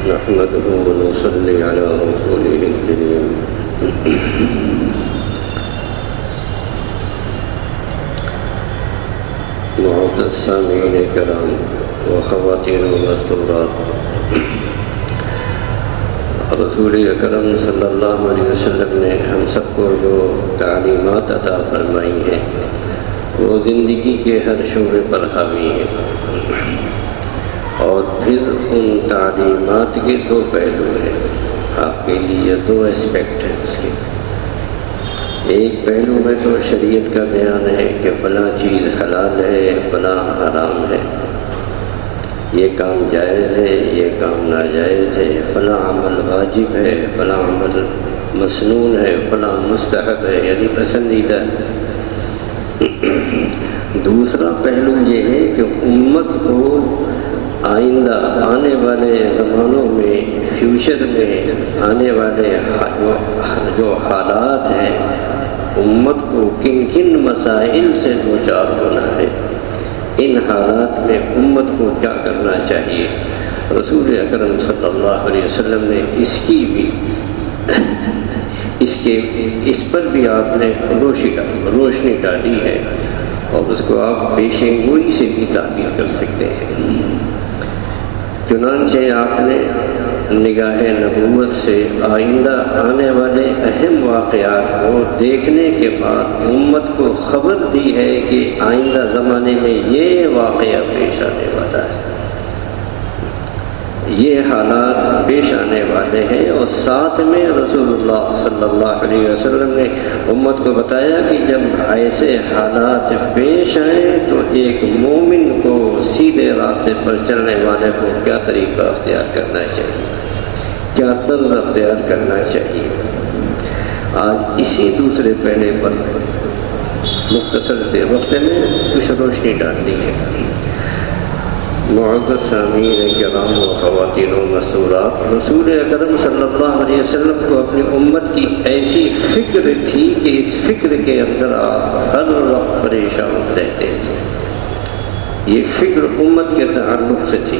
نحمده ونصلي على رسوله الكريم. معزز سامعین کرام و خواتین و مستورات، رسول اکرم صلی اللہ علیہ وسلم نے ہم سب کو جو تعلیمات عطا فرمائی ہیں وہ زندگی کے ہر شعبے پر حاوی ہیں، اور پھر ان تعلیمات کے دو پہلو ہیں. آپ کے لیے دو اسپیکٹ ہیں اس کے. ایک پہلو میں تو شریعت کا بیان ہے کہ فلاں چیز حلال ہے، فلاں حرام ہے، یہ کام جائز ہے، یہ کام ناجائز ہے، فلاں عمل واجب ہے، فلاں عمل مسنون ہے، فلاں مستحب ہے یعنی پسندیدہ ہے. دوسرا پہلو یہ ہے کہ امت کو آئندہ آنے والے زمانوں میں، فیوچر میں آنے والے جو حالات ہیں، امت کو کن کن مسائل سے دوچار ہونا ہے، ان حالات میں امت کو کیا کرنا چاہیے. رسول اکرم صلی اللہ علیہ وسلم نے اس پر بھی آپ نے روشنی ڈالی ہے، اور اس کو آپ پیشین گوئی سے بھی تعبیر کر سکتے ہیں. چنانچہ آپ نے نگاہ نبوت سے آئندہ آنے والے اہم واقعات کو دیکھنے کے بعد امت کو خبر دی ہے کہ آئندہ زمانے میں یہ واقعہ پیش آنے والا ہے، یہ حالات پیش آنے والے ہیں. اور ساتھ میں رسول اللہ صلی اللہ علیہ وسلم نے امت کو بتایا کہ جب ایسے حالات پیش آئیں تو ایک مومن کو سیدھے راستے پر چلنے والے کو کیا طریقہ اختیار کرنا چاہیے، کیا طرز اختیار کرنا چاہیے. آج اسی دوسرے پہلے پر مختصر سے وقت میں کچھ روشنی ڈالنی ہے. معزز سامعین کرام و خواتین و مستورات، رسول اکرم صلی اللہ علیہ وسلم کو اپنی امت کی ایسی فکر تھی کہ اس فکر کے اندر آپ ہر وقت پریشان رہتے تھے. یہ فکر امت کے تعلق سے تھی.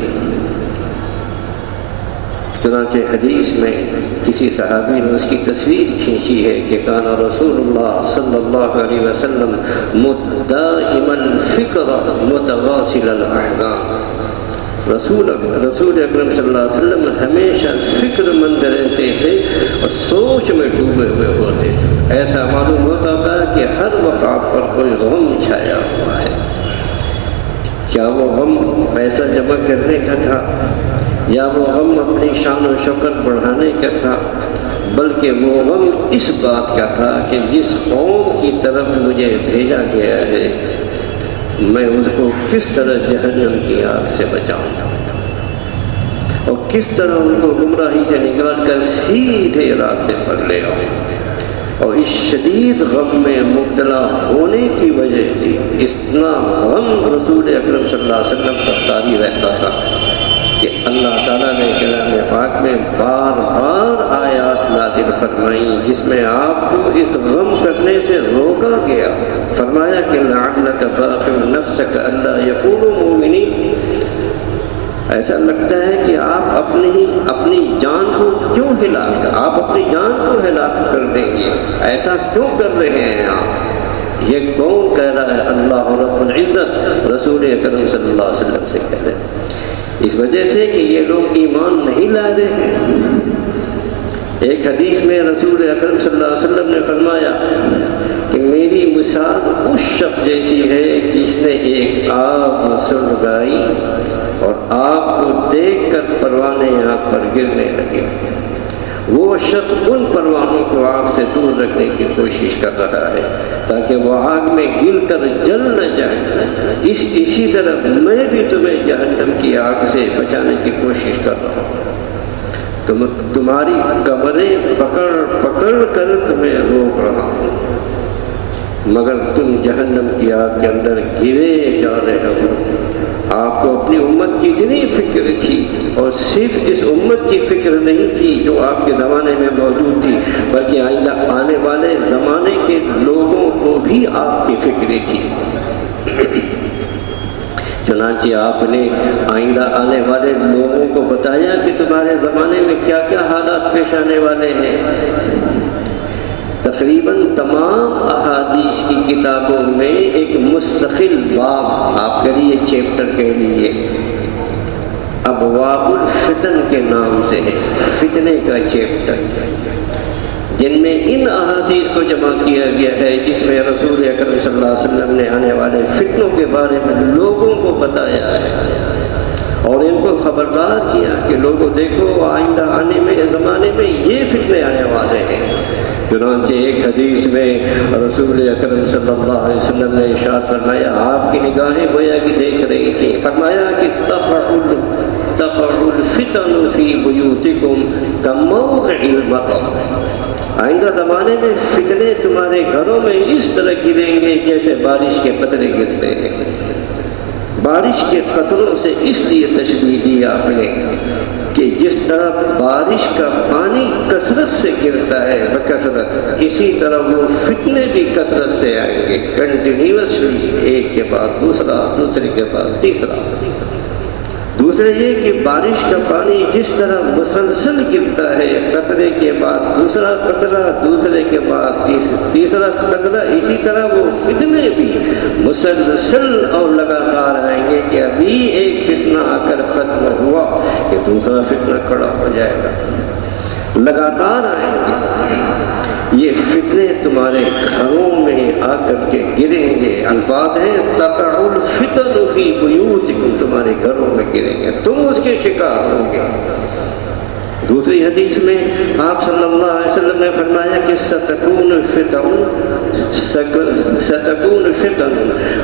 چنانچہ حدیث میں کسی صحابی نے اس کی تصویر کھینچی ہے کہ کان رسول اللہ صلی اللہ علیہ وسلم دائما الفکر متواصل الاحزان. رسول اکرم صلی اللہ علیہ وسلم ہمیشہ فکر مند رہتے تھے اور سوچ میں ڈوبے ہوئے ہوتے تھے. ایسا معلوم ہوتا تھا کہ ہر وقت آپ پر کوئی غم چھایا ہوا ہے. کیا وہ غم پیسہ جمع کرنے کا تھا، یا وہ غم اپنی شان و شوکت بڑھانے کا تھا، بلکہ وہ غم اس بات کا تھا کہ جس قوم کی طرف مجھے بھیجا گیا ہے میں اس کو کس طرح جہنم کی آگ سے بچاؤں اور کس طرح ان کو گمراہی سے نکال کر سیدھے راستے پر لے آؤں. اور اس شدید غم میں مبتلا ہونے کی وجہ سے اتنا غم رسول اکرم صلی اللہ علیہ وسلم کا طاری رہتا تھا کہ اللہ تعالیٰ نے کلام پاک میں بار بار آیات نازل فرمائیں جس میں آپ کو اس غم کرنے سے روکا گیا. فرمایا کہ لعلک باخع نفسک الا یکونوا مؤمنین. ایسا لگتا ہے کہ آپ اپنی جان کو کیوں آپ اپنی جان کو ہلاک کر دیں گے، ایسا کیوں کر رہے ہیں آپ؟ یہ کون کہہ رہا ہے؟ اللہ رب العزت رسول اکرم صلی اللہ علیہ وسلم سے کہہ رہے ہیں. اس وجہ سے کہ یہ لوگ ایمان نہیں لا رہے ہیں. ایک حدیث میں رسول اکرم صلی اللہ علیہ وسلم نے فرمایا کہ میری مثال اس شخص جیسی ہے جس نے ایک آگ سلگائی اور آگ کو دیکھ کر پروانے آگ پر گرنے لگے. وہ شخص ان پروانوں کو آگ سے دور رکھنے کی کوشش کر رہا ہے تاکہ وہ آگ میں گر کر جل نہ جائے. اسی طرح میں بھی تمہیں جہنم کی آگ سے بچانے کی کوشش کر رہا ہوں. تمہاری کمریں پکڑ کر تمہیں روک رہا ہوں، مگر تم جہنم کی آگ کے اندر گرے جا رہے ہو. آپ کو اپنی امت کی اتنی فکر تھی، اور صرف اس امت کی فکر نہیں تھی جو آپ کے زمانے میں موجود تھی، بلکہ آئندہ آنے والے زمانے کے لوگوں کو بھی آپ کی فکر تھی. چنانچہ آپ نے آئندہ آنے والے لوگوں کو بتایا کہ تمہارے زمانے میں کیا کیا حالات پیش آنے والے ہیں۔ تقریباً تمام احادیث کی کتابوں میں ایک مستقل باب آپ کے لیے چیپٹر کہہ لیجیے ابواب الفتن کے نام سے ہے، فتنے کا چیپٹر، جن میں ان احادیث کو جمع کیا گیا ہے جس میں رسول اکرم صلی اللہ علیہ وسلم نے آنے والے فتنوں کے بارے میں لوگوں کو بتایا ہے اور ان کو خبردار کیا کہ لوگوں دیکھو آئندہ آنے میں زمانے میں یہ فتنے آنے والے ہیں۔ چنانچہ ایک حدیث میں رسول اکرم صلی اللہ علیہ وسلم نے ارشاد فرمایا، آپ کی نگاہیں گویا کہ دیکھ رہی تھیں، فرمایا کہ تقع الفتن فی بیوتکم کموقع المطر، آئندہ زمانے میں فتنے تمہارے گھروں میں اس طرح گریں گے جیسے بارش کے قطرے گرتے ہیں۔ بارش کے قطروں سے اس لیے تشبیہ دی آپ نے کہ جس طرح بارش کا پانی کثرت سے گرتا ہے بکثرت، اسی طرح وہ فتنے بھی کثرت سے آئیں گے، کنٹینیوسلی، ایک کے بعد دوسرا، دوسرے کے بعد تیسرا۔ دوسرا یہ کہ بارش کا پانی جس طرح مسلسل گرتا ہے، قطرے کے بعد دوسرا قطرہ، دوسرے کے بعد تیسرا قطرہ، اسی طرح وہ فتنے بھی مسلسل اور لگاتار آئیں گے کہ ابھی ایک فتنہ آ کر ختم ہوا کہ دوسرا فتنہ کھڑا ہو جائے گا، لگاتار آئیں گے۔ یہ فتنے تمہارے گھروں میں آ کر کے گریں گے، الفاظ ہیں تقع الفتن فی بیوتکم، تمہارے گھروں میں گریں گے، تم اس کے شکار ہوں گے۔ دوسری حدیث میں آپ صلی اللہ علیہ وسلم نے فرمایا کہ ستکون فتن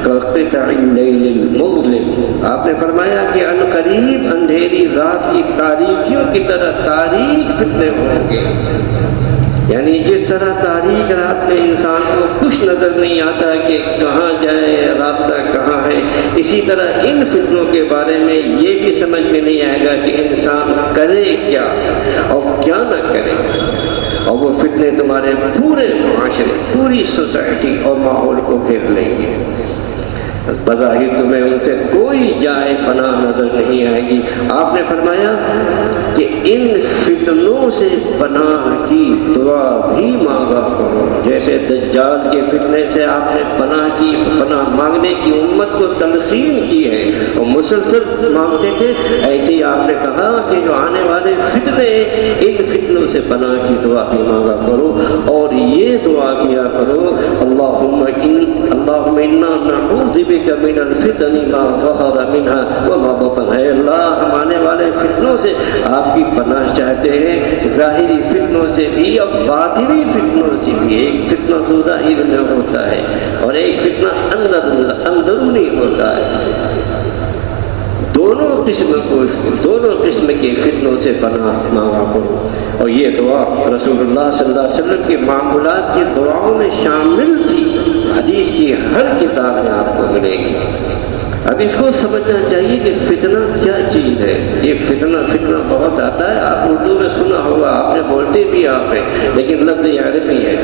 کقطع اللیل المظلم، آپ نے فرمایا کہ عنقریب اندھیری رات کی تاریکیوں کی طرح تاریک فتنے ہوں گے، یعنی جس طرح تاریک رات میں انسان کو کچھ نظر نہیں آتا کہ کہاں جائے، راستہ کہاں ہے، اسی طرح ان فتنوں کے بارے میں یہ بھی سمجھ میں نہیں آئے گا کہ انسان کرے کیا اور کیا نہ کرے، اور وہ فتنے تمہارے پورے معاشرے، پوری سوسائٹی اور ماحول کو گھیر لیں گے۔ بظاہر تمہیں ان سے کوئی جائے پناہ نظر نہیں آئے گی۔ آپ نے فرمایا کہ ان فتنوں سے پناہ کی دعا بھی مانگا کرو، جیسے دجال کے فتنے سے آپ نے پناہ مانگنے کی امت کو تلقین کی ہے اور مسلسل مانگتے تھے، ایسے ہی آپ نے کہا کہ جو آنے والے فتنے، ان فتنوں سے پناہ کی دعا بھی مانگا کرو اور یہ دعا کیا کرو، اللہم انا نعوذ بک من الفتن ما ظہر منها وما بطن، اے اللہ ہم آنے والے فتنوں سے آپ کی پناہ چاہتے ہیں، ظاہری فتنوں سے بھی اور باطنی فتنوں سے بھی۔ ایک فتنہ تو ظاہر میں ہوتا ہے اور ایک فتنہ اندرونی ہوتا ہے، دونوں قسم کے فتنوں سے پناہ مانگا کرو۔ اور یہ دعا رسول اللہ صلی اللہ علیہ وسلم کے معمولات کی دعاؤں میں شامل تھی، حدیث کی ہر کتاب میں آپ کو ملے گی۔ اب اس کو سمجھنا چاہیے کہ فتنہ کیا چیز ہے۔ یہ فتنہ بہت آتا ہے، آپ اردو میں سنا ہوگا، آپ نے بولتے بھی آپ ہیں، لیکن لفظ عربی ہے۔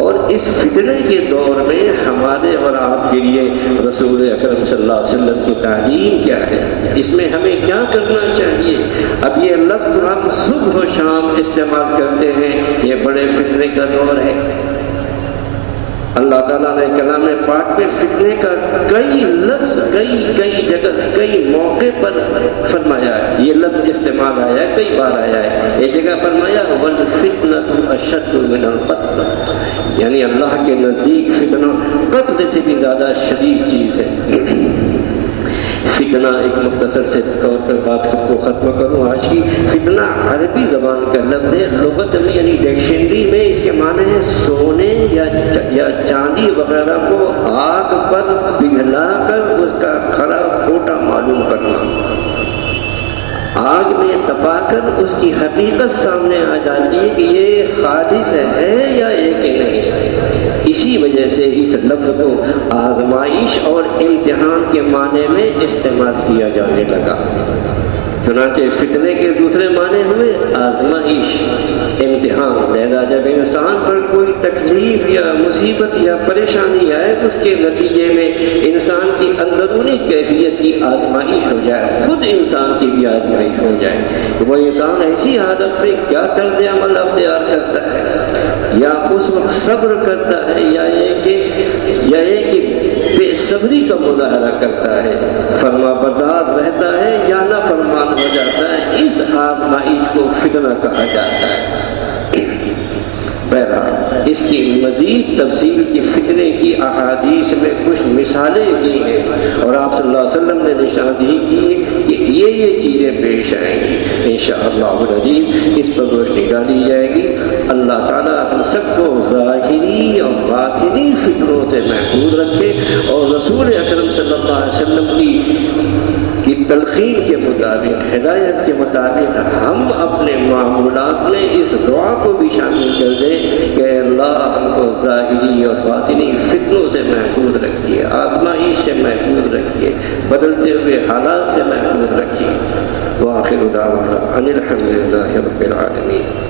اور اس فتنے کے دور میں ہمارے اور آپ کے لیے رسول اکرم صلی اللہ علیہ وسلم کی تعلیم کیا ہے، اس میں ہمیں کیا کرنا چاہیے۔ اب یہ لفظ ہم صبح و شام استعمال کرتے ہیں، یہ بڑے فتنے کا دور ہے۔ اللہ تعالیٰ نے کلام پاک میں فتنے کا کئی لفظ کئی جگہ کئی موقع پر فرمایا ہے، یہ لفظ استعمال آیا ہے، کئی بار آیا ہے۔ ایک جگہ فرمایا وَالْفِتْنَةُ أَشَدُّ مِنَ الْقَتْلِ، یعنی اللہ کے نزدیک فتنہ قتل سے بھی زیادہ شدید چیز ہے۔ فتنہ ایک مختصر سے طور پر بات کو ختم کروں آج کی۔ فتنہ عربی زبان کا لفظ ہے، لغت میں یعنی ڈکشنری میں اس کے معنی ہے سونے یا چاندی وغیرہ کو آگ پر پگھلا کر اس کا کھرا کھوٹا معلوم کرنا، آگ میں تپا کر اس کی حقیقت سامنے آ جاتی ہے کہ یہ خالص ہے یا ایک ہی نہیں۔ اسی وجہ سے اس لفظ کو آزمائش اور امتحان کے معنی میں استعمال کیا جانے لگا۔ چنانچہ فتنے کے دوسرے معنی ہوئے آزمائش، امتحان۔ لہذا جب انسان پر کوئی تکلیف یا مصیبت یا پریشانی آئے، اس کے نتیجے میں انسان کی اندرونی کیفیت کی آزمائش ہو جائے، خود انسان کی بھی آزمائش ہو جائے کہ وہ انسان ایسی حالت میں کیا طرز عمل اختیار کرتا ہے، یا اس وقت صبر کرتا ہے، یا یہ کہ بے صبری کا مظاہرہ کرتا ہے، فرما بردار رہتا ہے یا نہ فرمان ہو جاتا ہے۔ اس آزمائش کو فتنہ کہا جاتا ہے۔ بہرحال اس کی مزید تفصیل کی فتنے کی احادیث میں کچھ مثالیں دی ہیں، اور آپ صلی اللہ علیہ وسلم نے نشاندہی کی کہ یہ چیزیں پیش آئیں گی۔ انشاءاللہ العزیز اس پر روشنی ڈالی جائے گی۔ اللہ تعالی ہم سب کو ظاہری اور باطنی فتنوں سے محفوظ رکھے، اور رسول اکرم صلی اللہ علیہ وسلم کی تلقین کے مطابق، ہدایت کے مطابق ہم اپنے معمولات میں اس دعا کو بھی شامل کر دیں کہ اللہ ہم کو ظاہری اور باطنی فتنوں سے محفوظ رکھیے، آزمائش سے محفوظ رکھیے، بدلتے ہوئے حالات سے محفوظ رکھیے۔ وآخر دعوانا ان الحمد للہ رب العالمین۔